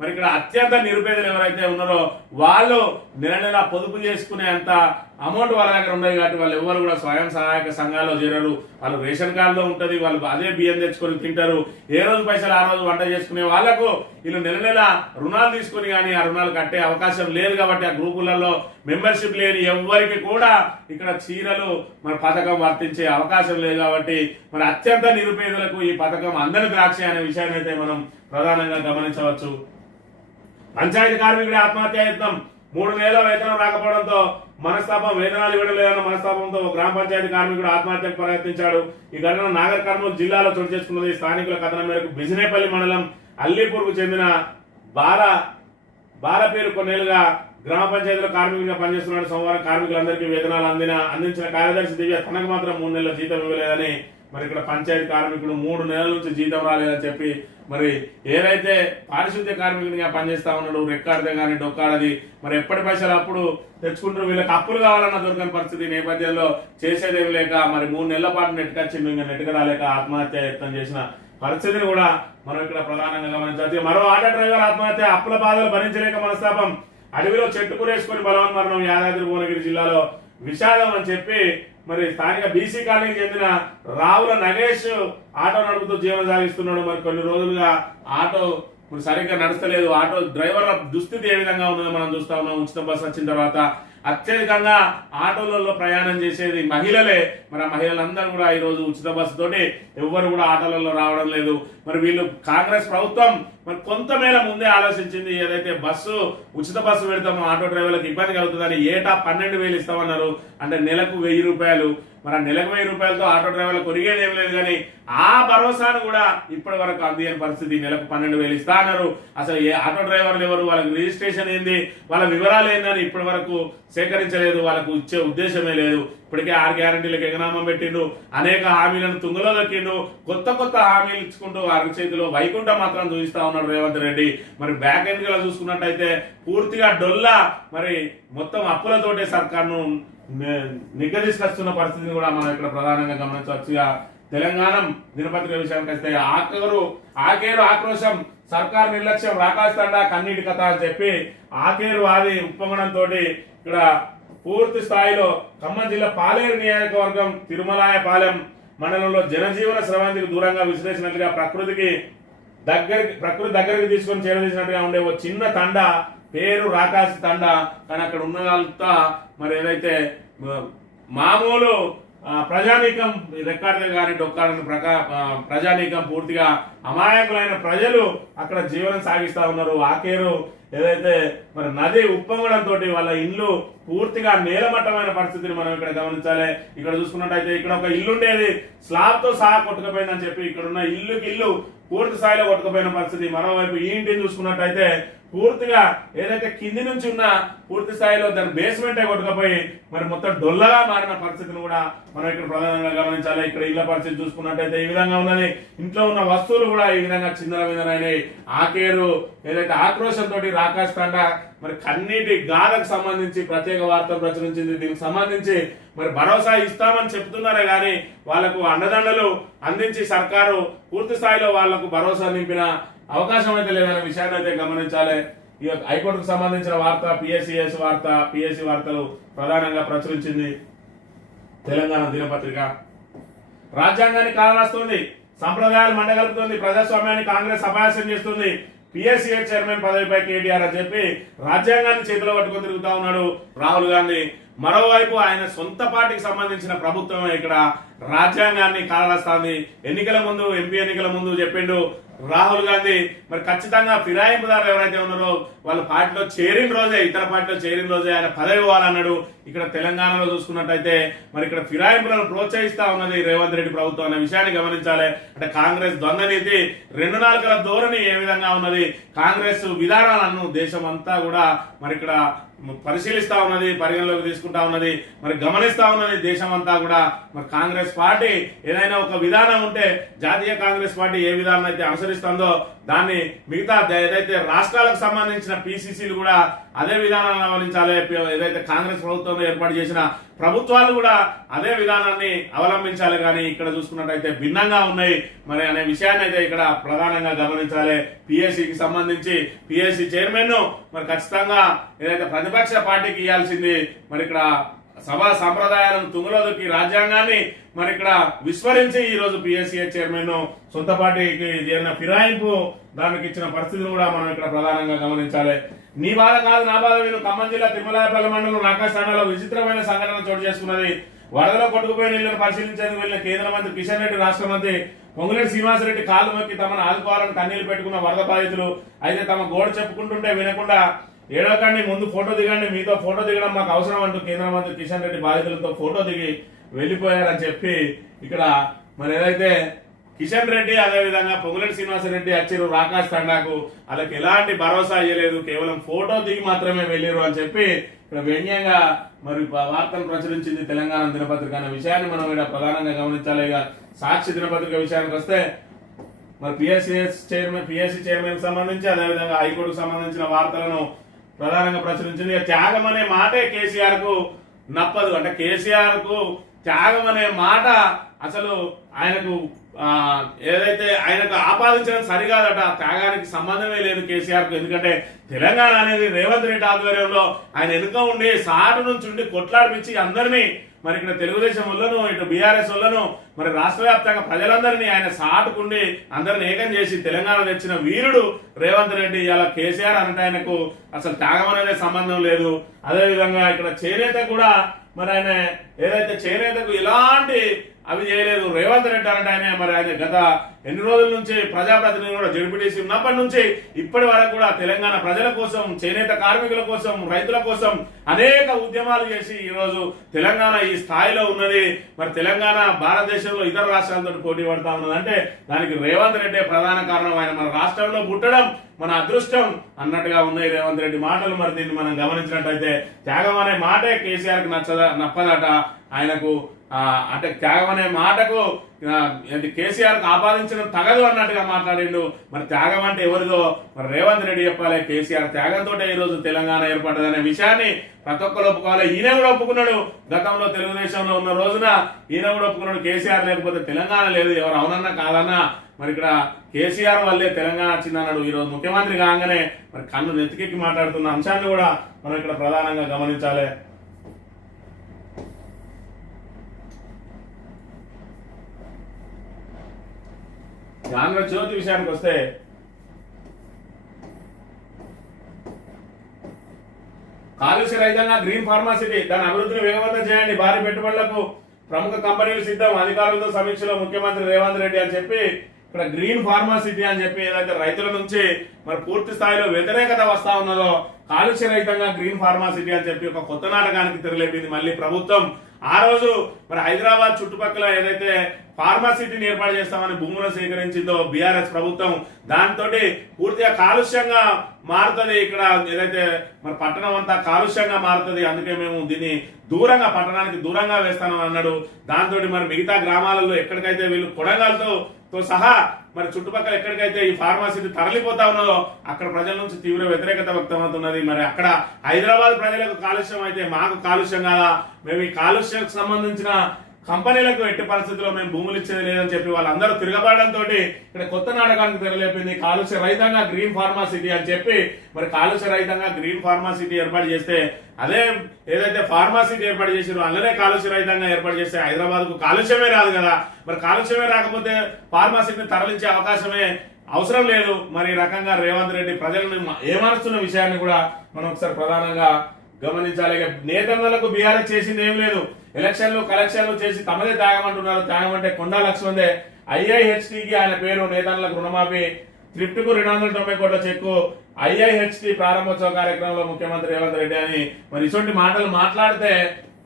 మరి ఇక్కడ అత్యంత నిరుపేదలు ఎవరైతే ఉన్నారో వాళ్ళు నెల నెల పొదుపు చేసుకునే అంత అమౌంట్ వాళ్ళ దగ్గర ఉండదు కాబట్టి వాళ్ళు ఎవరు కూడా స్వయం సహాయక సంఘాల్లో చేరరు. వాళ్ళు రేషన్ కార్డులో ఉంటుంది, వాళ్ళు అదే బియ్యం తెచ్చుకొని తింటారు. ఏ రోజు పైసలు ఆ రోజు వంట చేసుకునే వాళ్ళకు వీళ్ళు నెల నెల రుణాలు తీసుకుని కానీ ఆ రుణాలు కట్టే అవకాశం లేదు కాబట్టి ఆ గ్రూపులలో మెంబర్షిప్ లేని ఎవరికి కూడా ఇక్కడ చీరలు మన పథకం వర్తించే అవకాశం లేదు కాబట్టి మరి అత్యంత నిరుపేదలకు ఈ పథకం అందని ద్రాక్ష అనే విషయాన్ని అయితే మనం ప్రధానంగా గమనించవచ్చు. పంచాయతీ కార్మికుడి ఆత్మహత్యాయత్నం 3 నెలల వేతనం రాకపోవడంతో మనస్తాపం, వేతనాలు ఇవ్వడం లేదన్న మనస్తాపంతో గ్రామ పంచాయతీ కార్మికుడు ఆత్మహత్యకు ప్రయత్నించాడు. ఈ ఘటన నాగర్ కర్నూలు జిల్లాలో చోటు చేసుకున్నది. స్థానికుల కథనం మేరకు బిజినేపల్లి మండలం అల్లీపూర్కు చెందిన బాలపేరు కొన్నేళ్లుగా గ్రామ పంచాయతీలో కార్మికుడిగా పనిచేస్తున్నాడు. సోమవారం కార్మికులందరికీ వేతనాలు అందించిన కార్యదర్శి దివ్య తనకు మాత్రం 3 నెలల జీతం ఇవ్వలేదని మరి ఇక్కడ పంచాయతీ కార్మికుడు 3 నెలల నుంచి జీతం రాలేదని చెప్పి మరి ఏదైతే పారిశుద్ధ్య కార్మికుడిగా పనిచేస్తా ఉన్నాడు రెక్కాడితే కానీ డొక్కాడది మరి ఎప్పటి పైసలు అప్పుడు తెచ్చుకుంటారు. వీళ్ళకి అప్పులు కావాలన్న దొరకని పరిస్థితి నేపథ్యంలో చేసేదేమి లేక మరి 3 నెలల పాటు నెట్టుకొచ్చిండు. ఇంకా నెట్టుకు రాలేక ఆత్మహత్య యత్నం చేసిన పరిస్థితిని కూడా మనం ఇక్కడ ప్రధానంగా గమనించవచ్చు. మరో ఆటో డ్రైవర్ ఆత్మహత్య, అప్పుల బాధలు భరించలేక మనస్తాపం, అడవిలో చెట్టు కూరేసుకుని బలవన్ మరణం. యాదాద్రి భువనగిరి జిల్లాలో విషాదం అని చెప్పి మరి స్థానిక బీసీ కాలనీకి చెందిన రావుల నగేష్ ఆటో నడుపుతూ జీవనం సాగిస్తున్నాడు. మరి కొన్ని రోజులుగా ఆటో మరి సరిగ్గా నడుస్తలేదు. ఆటో డ్రైవర్ల దుస్థితి ఏ విధంగా ఉన్నదో మనం చూస్తా ఉన్నాం. ఉచిత బస్సు వచ్చిన తర్వాత అత్యధికంగా ఆటోలలో ప్రయాణం చేసేది మహిళలే. మరి ఆ మహిళలందరూ కూడా ఈ రోజు ఉచిత బస్సు తోటి ఎవ్వరు కూడా ఆటోలలో రావడం లేదు. మరి వీళ్ళు కాంగ్రెస్ ప్రభుత్వం మరి కొంతమేర ముందే ఆలోచించింది. ఏదైతే ఉచిత బస్సు పెడతామో ఆటో డ్రైవర్లకు ఇబ్బంది కలుగుతుందని ఏటా 12,000 ఇస్తామన్నారు. అంటే నెలకు 1,000 రూపాయలు. మరి ఆ నెలకు 1,000 రూపాయలతో ఆటో డ్రైవర్లు కొరిగేది ఏం లేదు. కానీ ఆ భరోసాను కూడా ఇప్పటి వరకు అందియని పరిస్థితి. నెలకు 12,000 ఇస్తా అన్నారు. అసలు ఏ ఆటో డ్రైవర్లు ఎవరు, వాళ్ళకి రిజిస్ట్రేషన్ ఏంది, వాళ్ళ వివరాలు ఏందని ఇప్పటి వరకు సేకరించలేదు. వాళ్ళకు ఇచ్చే ఉద్దేశమే లేదు. ఇప్పటికే 6 గ్యారంటీలకు ఎగనామం పెట్టిండు. అనేక హామీలను తుంగలో దక్కిండు. కొత్త హామీలు ఇచ్చుకుంటూ వారి చేతిలో వైకుంఠం మాత్రం చూపిస్తా ఉన్నాడు రేవంత్ రెడ్డి. మరి బ్యాక్ ఎండ్ గా చూసుకున్నట్టయితే పూర్తిగా డొల్లా మరి మొత్తం అప్పులతోటే సర్కార్ను నిగ్గదీసుకొస్తున్న పరిస్థితిని కూడా మనం ఇక్కడ ప్రధానంగా గమనించవచ్చు. తెలంగాణ దినపత్రిక విషయానికి వస్తే ఆకేరు ఆక్రోశం, సర్కార్ నిర్లక్ష్యం, రాకాశ్ తండా కన్నీటి కథ అని చెప్పి ఆకేరు ఆది ఉప్పమణంతో ఇక్కడ పూర్తి స్థాయిలో ఖమ్మం జిల్లా పాలేరు నియోజకవర్గం తిరుమలాయపాలెం మండలంలో జనజీవన స్రవంతికి దూరంగా విసిరేసినట్లుగా ప్రకృతి దగ్గరికి తీసుకొని చేరదీసినట్టుగా ఉండే ఓ చిన్న తండ పేరు రాకాశి తండ. కానీ అక్కడ ఉన్న వాళ్ళంతా మరి ఏదైతే మామూలు ప్రజానీకం రెక్కాడితే గాని డొక్కాడని ప్రజానీకం పూర్తిగా అమాయకులైన ప్రజలు అక్కడ జీవనం సాగిస్తా ఉన్నారు. ఆకేరు ఏదైతే మరి నది ఉప్పొంగడంతో వాళ్ళ ఇల్లు పూర్తిగా నేలమట్టమైన పరిస్థితిని మనం ఇక్కడ గమనించాలి. ఇక్కడ చూసుకున్నట్టయితే ఇక్కడ ఒక ఇల్లు ఉండేది, స్లాబ్ తో సహా కొట్టుకుపోయిందని చెప్పి ఇక్కడ ఉన్న ఇల్లు పూర్తి స్థాయిలో కొట్టుకుపోయిన పరిస్థితి. మరోవైపు ఈ ఇంటిని చూసుకున్నట్టయితే పూర్తిగా ఏదైతే కింది నుంచి ఉన్న పూర్తి స్థాయిలో దాని బేస్మెంటే కొట్టుకుపోయి మరి మొత్తం డొల్లగా మారిన పరిస్థితిని కూడా మనం ఇక్కడ ప్రధానంగా గమనించాలి. ఇక్కడ ఇళ్ల పరిస్థితి చూసుకున్నట్టయితే ఈ విధంగా ఉన్నది. ఇంట్లో ఉన్న వస్తువులు కూడా ఈ విధంగా చిందరవిందరైనాయి. ఆకేరు ఏదైతే ఆక్రోశంతో రాకాశ్ తండా మరి కన్నీటి గాథకు సంబంధించి ప్రత్యేక వార్తలు ప్రచురించింది. దీనికి సంబంధించి మరి భరోసా ఇస్తామని చెప్తున్నారే గాని వాళ్లకు అండదండలు అందించి సర్కారు పూర్తి స్థాయిలో వాళ్లకు భరోసా నింపిన అవకాశం అయితే లేదనే విషయాన్ని అయితే గమనించాలి. ఈ హైకోర్టుకు సంబంధించిన వార్త పిఎస్సి వార్తలు ప్రధానంగా ప్రచురించింది తెలంగాణ దినపత్రిక. రాజ్యాంగాన్ని కాలరాస్తుంది, సంప్రదాయాలు మండగలుపుతుంది, ప్రజాస్వామ్యాన్ని కాంగ్రెస్ అపహాస్యం చేస్తుంది, పిఎస్సీ చైర్మన్ పదవిపై కేటీఆర్ అని చెప్పి రాజ్యాంగాన్ని చేతిలో పట్టుకొని తిరుగుతా ఉన్నాడు రాహుల్ గాంధీ. మరోవైపు ఆయన సొంత పార్టీకి సంబంధించిన ప్రభుత్వం ఇక్కడ రాజ్యాంగాన్ని కాలరాస్తుంది. ఎన్నికల ముందు ఎంపీ ఎన్నికల ముందు చెప్పిండు రాహుల్ గాంధీ మరి ఖచ్చితంగా ఫిరాయింపుదారులు ఎవరైతే ఉన్నారో వాళ్ళ పార్టీలో ఇతర పార్టీలో చేరిన రోజే ఆయన పదవి ఇవ్వాలన్నాడు. ఇక్కడ తెలంగాణలో చూసుకున్నట్టయితే మరి ఇక్కడ ఫిరాయింపులను ప్రోత్సహిస్తా ఉన్నది రేవంత్ రెడ్డి ప్రభుత్వం అనే విషయాన్ని గమనించాలి. అంటే కాంగ్రెస్ ద్వంద్వ నీతి 2 నాలుకల ధోరణి ఏ విధంగా ఉన్నది, కాంగ్రెస్ విధానాలను దేశం అంతా కూడా మరి ఇక్కడ పరిశీలిస్తా ఉన్నది, పరిగణలోకి తీసుకుంటా ఉన్నది, మరి గమనిస్తా ఉన్నది దేశం అంతా కూడా. మరి కాంగ్రెస్ పార్టీ ఏదైనా ఒక విధానం ఉంటే జాతీయ కాంగ్రెస్ పార్టీ ఏ విధానం అయితే అనుసరిస్తుందో దాన్ని మిగతా ఏదైతే రాష్ట్రాలకు సంబంధించిన పిసిసిలు కూడా అదే విధానాన్ని అవలంబించాలి. ఏదైతే కాంగ్రెస్ ప్రభుత్వంలో ఏర్పాటు చేసిన ప్రభుత్వాలు కూడా అదే విధానాన్ని అవలంబించాలి. కానీ ఇక్కడ చూసుకున్నట్టయితే భిన్నంగా ఉన్నాయి మరి అనే విషయాన్ని అయితే ఇక్కడ ప్రధానంగా గమనించాలి. పిఎస్సికి సంబంధించి పిఎస్సి చైర్మన్ మరి ఖచ్చితంగా ఏదైతే ప్రతిపక్ష పార్టీకి ఇవ్వాల్సింది మరి ఇక్కడ సభా సంప్రదాయాలను తుంగలో దొక్కి రాజ్యాంగాన్ని మరి ఇక్కడ విస్మరించి ఈ రోజు పిఎస్సి చైర్మన్ సొంత పార్టీకి చేరిన ఫిరాయింపు దానికి ఇచ్చిన పరిస్థితిని కూడా మనం ఇక్కడ ప్రధానంగా గమనించాలి. నీ బాధ కాదు నా బాధ విను. ఖమ్మం జిల్లా తిరుమలాయపల్లి మండలం రాకాస్థానాలో విచిత్రమైన సంఘటన చోటు చేసుకున్నది. వరదలో కొట్టుకుపోయిన ఇళ్లను పరిశీలించేందుకు వెళ్లిన కేంద్ర మంత్రి కిషన్ రెడ్డి, రాష్ట్ర మంత్రి పొంగులేటి శ్రీనివాసరెడ్డి కాళ్ళు మొక్కి తమను ఆదుకోవాలని కన్నీళ్లు పెట్టుకున్న వరద బాధితులు అయితే తమ గోడ చెప్పుకుంటుంటే వినకుండా ఏడవకండి, ముందు ఫోటో దిగండి, మీతో ఫోటో దిగడం మాకు అవసరం అంటూ కేంద్ర మంత్రి కిషన్ రెడ్డి బాధితులతో ఫోటో దిగి వెళ్లిపోయారని చెప్పి ఇక్కడ మరి ఏదైతే కిషన్ రెడ్డి అదేవిధంగా పొంగులేటి శ్రీనివాసరెడ్డి వచ్చారు రాకాష్ తండాకు, వాళ్ళకి ఎలాంటి భరోసా ఇవ్వలేదు, కేవలం ఫోటో దిగి మాత్రమే వెళ్ళారు అని చెప్పి ఇక్కడ వ్యంగ్యంగా మరి వార్తలు ప్రచురించింది తెలంగాణ దినపత్రిక అనే విషయాన్ని మనం ఇక్కడ ప్రధానంగా గమనించాలి. ఇక సాక్షి దినపత్రిక విషయానికి వస్తే మరి పిఎస్సి చైర్మన్ సంబంధించి అదేవిధంగా హైకోర్టుకు సంబంధించిన వార్తలను ప్రధానంగా ప్రచురించింది. త్యాగం అనే మాటే కేసీఆర్ కు నప్పదు. అంటే కేసీఆర్ కు త్యాగం అనే మాట అసలు ఆయనకు ఏదైతే ఆయనకు ఆపాదించడం సరికాదట. త్యాగానికి సంబంధమే లేదు కేసీఆర్ కు. ఎందుకంటే తెలంగాణ అనేది రేవంత్ రెడ్డి ఆధ్వర్యంలో ఆయన వెనుక ఉండి సాటు నుంచి ఉండి కొట్లాడిపించి అందరినీ మరి ఇక్కడ తెలుగుదేశం వాళ్ళను ఇటు బీఆర్ఎస్ వాళ్ళను మరి రాష్ట్ర వ్యాప్తంగా ప్రజలందరినీ ఆయన సాటుకుండి అందరిని ఏకం చేసి తెలంగాణ తెచ్చిన వీరుడు రేవంత్ రెడ్డి. ఇలా కేసీఆర్ అంటే ఆయనకు అసలు త్యాగం అనేది సంబంధం లేదు. అదేవిధంగా ఇక్కడ చేనేత కూడా మరి ఆయన ఏదైతే చేనేతకు ఎలాంటి అవి చేయలేదు. రేవంత్ రెడ్డి అంటే ఆయన మరి ఆయన గత ఎన్ని రోజుల నుంచి ప్రజాప్రతినిధి కూడా జడ్పీటీసీ ఉన్నప్పటి నుంచి ఇప్పటి వరకు కూడా తెలంగాణ ప్రజల కోసం, చేనేత కార్మికుల కోసం, రైతుల కోసం అనేక ఉద్యమాలు చేసి ఈ రోజు తెలంగాణ ఈ స్థాయిలో ఉన్నది. మరి తెలంగాణ భారతదేశంలో ఇతర రాష్ట్రాలతో పోటీ పడతా ఉన్నది అంటే దానికి రేవంత్ రెడ్డి ప్రధాన కారణం. ఆయన మన రాష్ట్రంలో పుట్టడం మన అదృష్టం అన్నట్టుగా ఉన్నాయి రేవంత్ రెడ్డి మాటలు. మరి దీన్ని మనం గమనించినట్టయితే త్యాగం అనే మాటే కేసీఆర్ కి నప్పదట. ఆయనకు అంటే త్యాగం అనే మాటకు కేసీఆర్ కు ఆపాదించడం తగదు అన్నట్టుగా మాట్లాడిండు. మరి త్యాగం అంటే ఎవరిదో మరి రేవంత్ రెడ్డి చెప్పాలి. కేసీఆర్ త్యాగంతో ఈ రోజు తెలంగాణ ఏర్పడ్డదనే విషయాన్ని ప్రతి ఒక్కరు ఒప్పుకోవాలి. ఈయన కూడా ఒప్పుకున్నాడు. గతంలో తెలుగుదేశంలో ఉన్న రోజున ఈయన కూడా ఒప్పుకున్నాడు. కేసీఆర్ లేకపోతే తెలంగాణ లేదు. ఎవరు అవునన్నా కాదన్నా మరి ఇక్కడ కేసీఆర్ వల్లే తెలంగాణ వచ్చిందన్నాడు. ఈ రోజు ముఖ్యమంత్రి కాగానే మరి కన్ను నెత్తికెక్కి మాట్లాడుతున్న అంశాన్ని కూడా మనం ఇక్కడ ప్రధానంగా గమనించాలి. ఆంధ్రజ్యోతి విషయానికి వస్తే కాలుష్య రహితంగా గ్రీన్ ఫార్మాసిటీ దాని అభివృద్ధిని వేగవంతం చేయండి, భారీ పెట్టుబడులకు ప్రముఖ కంపెనీలు సిద్ధం, అధికారులతో సమీక్షలో ముఖ్యమంత్రి రేవంత్ రెడ్డి అని చెప్పి ఇక్కడ గ్రీన్ ఫార్మాసిటీ అని చెప్పి ఏదైతే రైతుల నుంచి మరి పూర్తి స్థాయిలో వ్యతిరేకత వస్తా ఉన్నదో కాలుష్య రహితంగా గ్రీన్ ఫార్మాసిటీ అని చెప్పి ఒక కొత్త నాటకానికి తెరలేపింది మళ్ళీ ప్రభుత్వం. ఆ రోజు మరి హైదరాబాద్ చుట్టుపక్కల ఏదైతే ఫార్మాసిటీని ఏర్పాటు చేస్తామని భూములను సేకరించిందో బీఆర్ఎస్ ప్రభుత్వం దాంతో పూర్తిగా కాలుష్యంగా మారుతుంది. ఇక్కడ ఏదైతే మరి పట్టణం అంతా కాలుష్యంగా మారుతుంది, అందుకే మేము దీన్ని దూరంగా పట్టణానికి దూరంగా వేస్తామని అన్నాడు. దాంతో మరి మిగతా గ్రామాలలో ఎక్కడికైతే వీళ్ళు కొడంగల్తో సహా మరి చుట్టుపక్కల ఎక్కడికైతే ఈ ఫార్మాసిటీ తరలిపోతా ఉన్నదో అక్కడ ప్రజల నుంచి తీవ్ర వ్యతిరేకత వ్యక్తమవుతున్నది. మరి అక్కడ హైదరాబాద్ ప్రజలకు కాలుష్యం అయితే మాకు కాలుష్యం కాదా, మేము ఈ కాలుష్యానికి సంబంధించిన కంపెనీలకు ఎట్టి పరిస్థితుల్లో మేము భూములు ఇచ్చేది లేదని చెప్పి వాళ్ళందరూ తిరగబడడంతో ఇక్కడ కొత్త నాటకానికి తెరలేపింది. కాలుష్య రహితంగా గ్రీన్ ఫార్మాసిటీ అని చెప్పి మరి కాలుష్య రహితంగా గ్రీన్ ఫార్మాసిటీ ఏర్పాటు చేస్తే అదే ఏదైతే ఫార్మాసిటీ ఏర్పాటు చేసారో అలానే కాలుష్య రహితంగా ఏర్పాటు చేస్తే హైదరాబాద్ కు కాలుష్యమే రాదు కదా. మరి కాలుష్యమే రాకపోతే ఫార్మాసిటీని తరలించే అవకాశమే అవసరం లేదు. మరి ఈ రకంగా రేవంత్ రెడ్డి ప్రజలను ఏమరుస్తున్న విషయాన్ని కూడా మనం ఒకసారి ప్రధానంగా గమనించాలి. నేతన్నలకు బీఆర్ఎస్ చేసింది ఏం లేదు. ఎలక్షన్లు కలెక్షన్లు చేసి తమదే త్యాగమంటున్నారు. త్యాగం అంటే కొండా లక్ష్మణ్దే. ఐఐహెచ్టికి ఆయన పేరు నేతన్నలకు రుణమాఫీ, థ్రిఫ్ట్ కు 290 కోట్ల చెక్కు, ఐఐహెచ్టి ప్రారంభోత్సవ కార్యక్రమంలో ముఖ్యమంత్రి రేవంత్ రెడ్డి అని మరి ఇటువంటి మాటలు మాట్లాడితే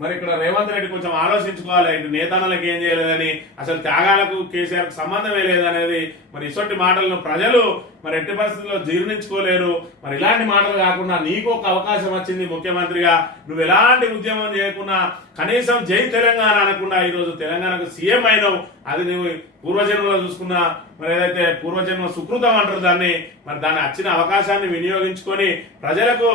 మరి ఇక్కడ రేవంత్ రెడ్డి కొంచెం ఆలోచించుకోవాలి. ఇటు నేతన్నలకు ఏం చేయలేదని, అసలు త్యాగాలకు కేసీఆర్ సంబంధమే లేదనేది మరి ఇటువంటి మాటలను ప్రజలు మరి ఎట్టి పరిస్థితుల్లో జీర్ణించుకోలేరు. మరి ఇలాంటి మాటలు కాకుండా నీకు ఒక అవకాశం వచ్చింది ముఖ్యమంత్రిగా, నువ్వు ఎలాంటి ఉద్యమం చేయకుండా కనీసం జై తెలంగాణ అనకుండా ఈరోజు తెలంగాణకు సీఎం అయినావు. అది నువ్వు పూర్వజన్మలో చూసుకున్న మరి ఏదైతే పూర్వజన్మ సుకృతం అంటారు దాన్ని, మరి దాన్ని వచ్చిన అవకాశాన్ని వినియోగించుకొని ప్రజలకు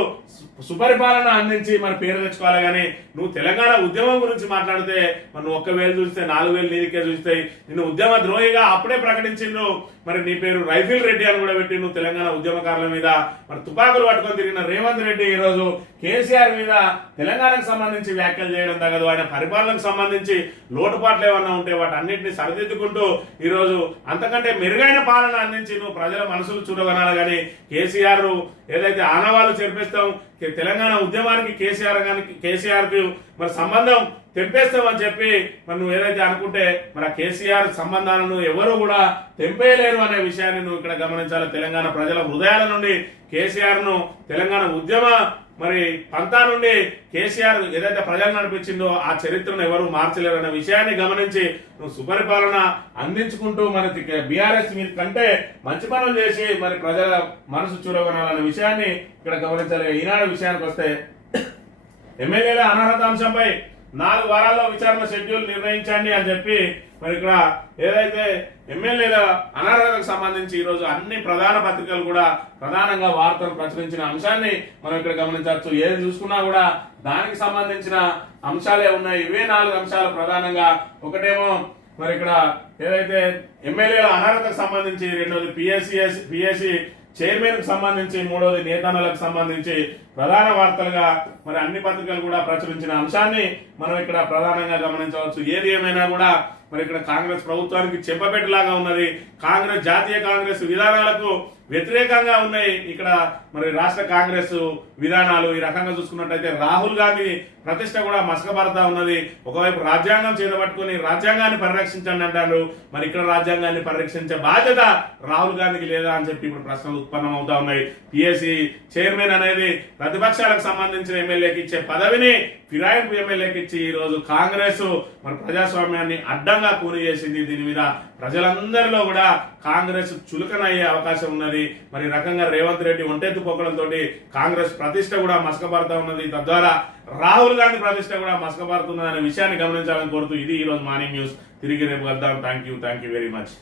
సుపరిపాలన అందించి మరి పేరు తెచ్చుకోవాలి. కానీ నువ్వు తెలంగాణ ఉద్యమం గురించి మాట్లాడితే మరి నువ్వు 1,000 చూస్తే 4,000 నీదికే చూస్తాయి. నిన్ను ఉద్యమ ద్రోహిగా అప్పుడే ప్రకటించిండు. మరి నీ పేరు రైఫిల్ రెడ్డి అని కూడా పెట్టి నువ్వు తెలంగాణ ఉద్యమకారుల మీద మరి తుపాకులు పట్టుకొని తిరిగిన రేవంత్ రెడ్డి ఈ రోజు కేసీఆర్ మీద తెలంగాణకు సంబంధించి వ్యాఖ్యలు చేయడం తగదు. ఆయన పరిపాలనకు సంబంధించి లోటుపాట్లు ఏమన్నా ఉంటే వాటి అన్నింటినీ సరిదిద్దుకుంటూ ఈ రోజు అంతకంటే మెరుగైన పాలన అందించి నువ్వు ప్రజల మనసులు చూడగనాలి. కానీ కేసీఆర్ ఏదైతే ఆనవాళ్ళు చేర్పిస్తాం తెలంగాణ ఉద్యమానికి కేసీఆర్ కి మరి సంబంధం తెంపేస్తామని చెప్పి మరి నువ్వు ఏదైతే అనుకుంటే మరి ఆ కేసీఆర్ సంబంధాలను ఎవరు కూడా తెంపేయలేరు అనే విషయాన్ని నువ్వు ఇక్కడ గమనించాలి. తెలంగాణ ప్రజల హృదయాల నుండి కేసీఆర్ ను తెలంగాణ ఉద్యమ మరి పంతా నుండి కేసీఆర్ ఏదైతే ప్రజలు నడిపించిందో ఆ చరిత్రను ఎవరు మార్చలేరు అనే విషయాన్ని గమనించి నువ్వు సుపరిపాలన అందించుకుంటూ మరి బీఆర్ఎస్ మీరు కంటే మంచి పనులు చేసి మరి ప్రజల మనసు చూరగొనాలనే విషయాన్ని ఇక్కడ గమనించాలి. ఈనాడు విషయానికి వస్తే ఎమ్మెల్యేల అనర్హత అంశంపై 4 వారాల్లో విచారణ షెడ్యూల్ నిర్ణయించండి అని చెప్పి మరి ఇక్కడ ఏదైతే ఎమ్మెల్యేల అనర్హతకు సంబంధించి ఈ రోజు అన్ని ప్రధాన పత్రికలు కూడా ప్రధానంగా వార్తలు ప్రచురించిన అంశాన్ని మనం ఇక్కడ గమనించవచ్చు. ఏది చూసుకున్నా కూడా దానికి సంబంధించిన అంశాలే ఉన్నాయి. ఇవే 4 అంశాలు ప్రధానంగా. ఒకటేమో మరి ఇక్కడ ఏదైతే ఎమ్మెల్యేల అనర్హతకు సంబంధించి, రెండోది పిఎస్సి చైర్మన్ కు సంబంధించి, మూడోది నేతన్నలకు సంబంధించి ప్రధాన వార్తలుగా మరి అన్ని పత్రికలు కూడా ప్రచురించిన అంశాన్ని మనం ఇక్కడ ప్రధానంగా గమనించవచ్చు. ఏది ఏమైనా కూడా మరి ఇక్కడ కాంగ్రెస్ ప్రభుత్వానికి చెంపపెట్టలాగా ఉన్నది. జాతీయ కాంగ్రెస్ విధానాలకు వ్యతిరేకంగా ఉన్నాయి ఇక్కడ మరి రాష్ట్ర కాంగ్రెస్ విధానాలు. ఈ రకంగా చూసుకున్నట్టయితే రాహుల్ గాంధీ ప్రతిష్ట కూడా మసకబడతా ఉన్నది. ఒకవైపు రాజ్యాంగం చేతబట్టుకుని రాజ్యాంగాన్ని పరిరక్షించండి అంటారు. మరి ఇక్కడ రాజ్యాంగాన్ని పరిరక్షించే బాధ్యత రాహుల్ గాంధీకి లేదా అని చెప్పి ఇప్పుడు ప్రశ్నలు ఉత్పన్నం అవుతా ఉన్నాయి. పిఎస్సి చైర్మన్ అనేది ప్రతిపక్షాలకు సంబంధించిన ఎమ్మెల్యేకి ఇచ్చే పదవిని ఫిరాయింపు ఎమ్మెల్యేకి ఇచ్చి ఈ రోజు కాంగ్రెస్ మరి ప్రజాస్వామ్యాన్ని అడ్డంగా కూని చేసింది. దీని మీద ప్రజలందరిలో కూడా కాంగ్రెస్ చులకనయ్యే అవకాశం ఉన్నది. మరి రకంగా రేవంత్ రెడ్డి ఒంటెత్తు పొక్కడంతో కాంగ్రెస్ ప్రతిష్ట కూడా మసకబడతా ఉన్నది. తద్వారా రాహుల్ గాంధీ ప్రతిష్ట కూడా మసకబడుతున్నది అనే విషయాన్ని గమనించాలని కోరుతూ ఇది ఈ రోజు మార్నింగ్ న్యూస్. తిరిగి రేపు కలుద్దాం. Thank you very much.